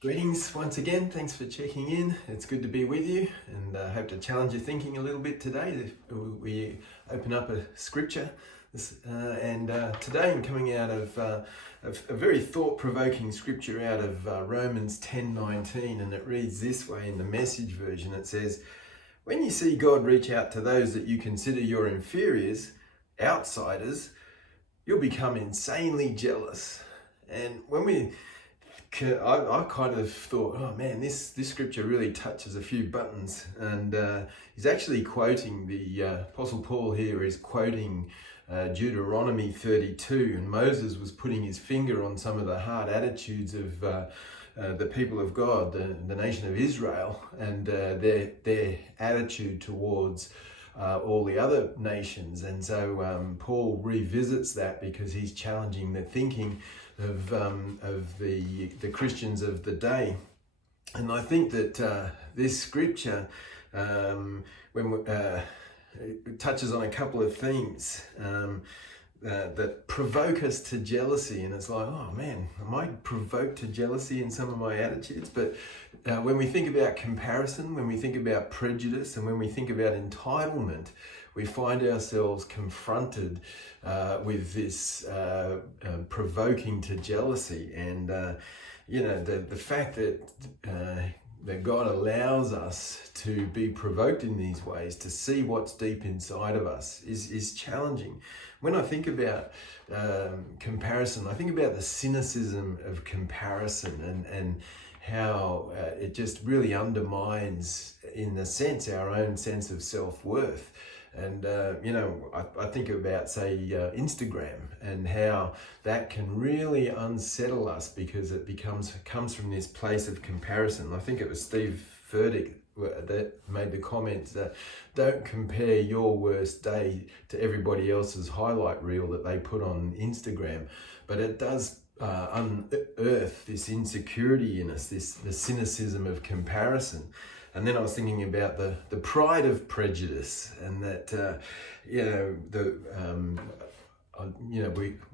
Greetings once again. Thanks for checking in. It's good to be with you, and I hope to challenge your thinking a little bit today. We open up a scripture, today I'm coming out of a very thought-provoking scripture out of Romans 10:19, and it reads this way in the Message version. It says, "When you see God reach out to those that you consider your inferiors, outsiders, you'll become insanely jealous." And I kind of thought, oh man, this scripture really touches a few buttons, and he's actually quoting the Apostle Paul here is quoting Deuteronomy 32, and Moses was putting his finger on some of the hard attitudes of the people of God, the nation of Israel, and their attitude towards all the other nations. And so Paul revisits that because he's challenging the thinking of the Christians of the day. And I think that this scripture it touches on a couple of themes that provoke us to jealousy. And it's like, oh man, am I provoked to jealousy in some of my attitudes? But when we think about comparison, when we think about prejudice, and when we think about entitlement, we find ourselves confronted with this provoking to jealousy. And the fact that God allows us to be provoked in these ways, to see what's deep inside of us, is challenging. When I think about comparison, I think about the cynicism of comparison and how it just really undermines, in a sense, our own sense of self-worth. And I think about, say, Instagram, and how that can really unsettle us because it comes from this place of comparison. I think it was Steve Furtick that made the comment that don't compare your worst day to everybody else's highlight reel that they put on Instagram, but it does unearth this insecurity in us, the cynicism of comparison. And then I was thinking about the pride of prejudice, and that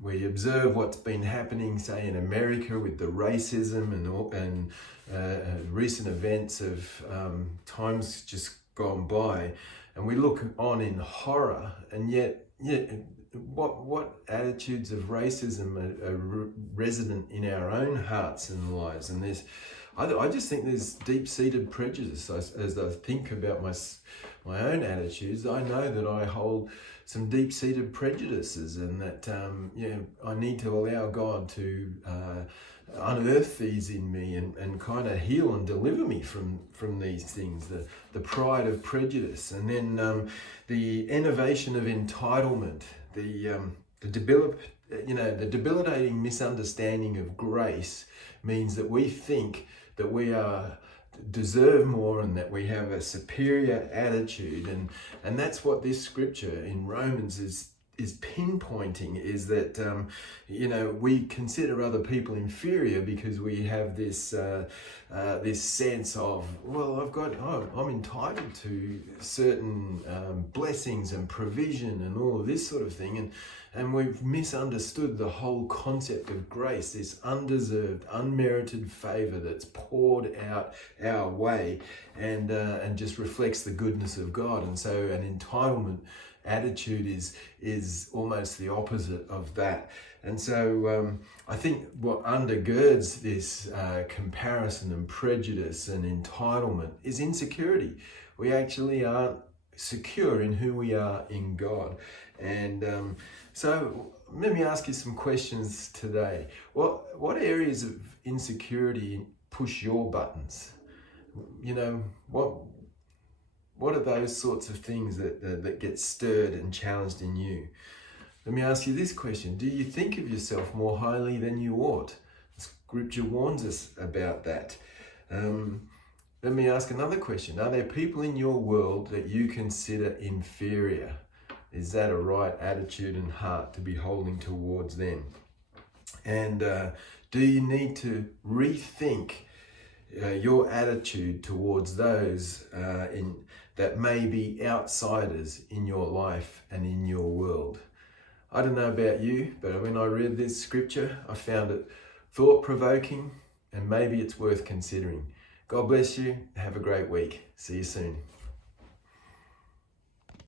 we observe what's been happening, say, in America with the racism and recent events of times just gone by, and we look on in horror, and yet what attitudes of racism are resident in our own hearts and lives. And I just think there's deep-seated prejudice. As I think about my own attitudes, I know that I hold some deep-seated prejudices, and that I need to allow God to unearth these in me and kind of heal and deliver me from these things, the pride of prejudice. And then the innovation of entitlement, the debilitating misunderstanding of grace means that we think that we deserve more and that we have a superior attitude, and that's what this scripture in Romans is pinpointing, is that we consider other people inferior because we have this sense of, well, I'm entitled to certain blessings and provision and all of this sort of thing, and we've misunderstood the whole concept of grace, this undeserved, unmerited favor that's poured out our way and just reflects the goodness of God. And so an entitlement attitude is almost the opposite of that. And so I think what undergirds this comparison and prejudice and entitlement is insecurity. We actually aren't secure in who we are in God. And so let me ask you some questions today. What areas of insecurity push your buttons? What are those sorts of things that get stirred and challenged in you? Let me ask you this question. Do you think of yourself more highly than you ought? Scripture warns us about that. Let me ask another question. Are there people in your world that you consider inferior? Is that a right attitude and heart to be holding towards them? And do you need to rethink your attitude towards those that may be outsiders in your life and in your world? I don't know about you, but when I read this scripture, I found it thought-provoking, and maybe it's worth considering. God bless you. Have a great week. See you soon.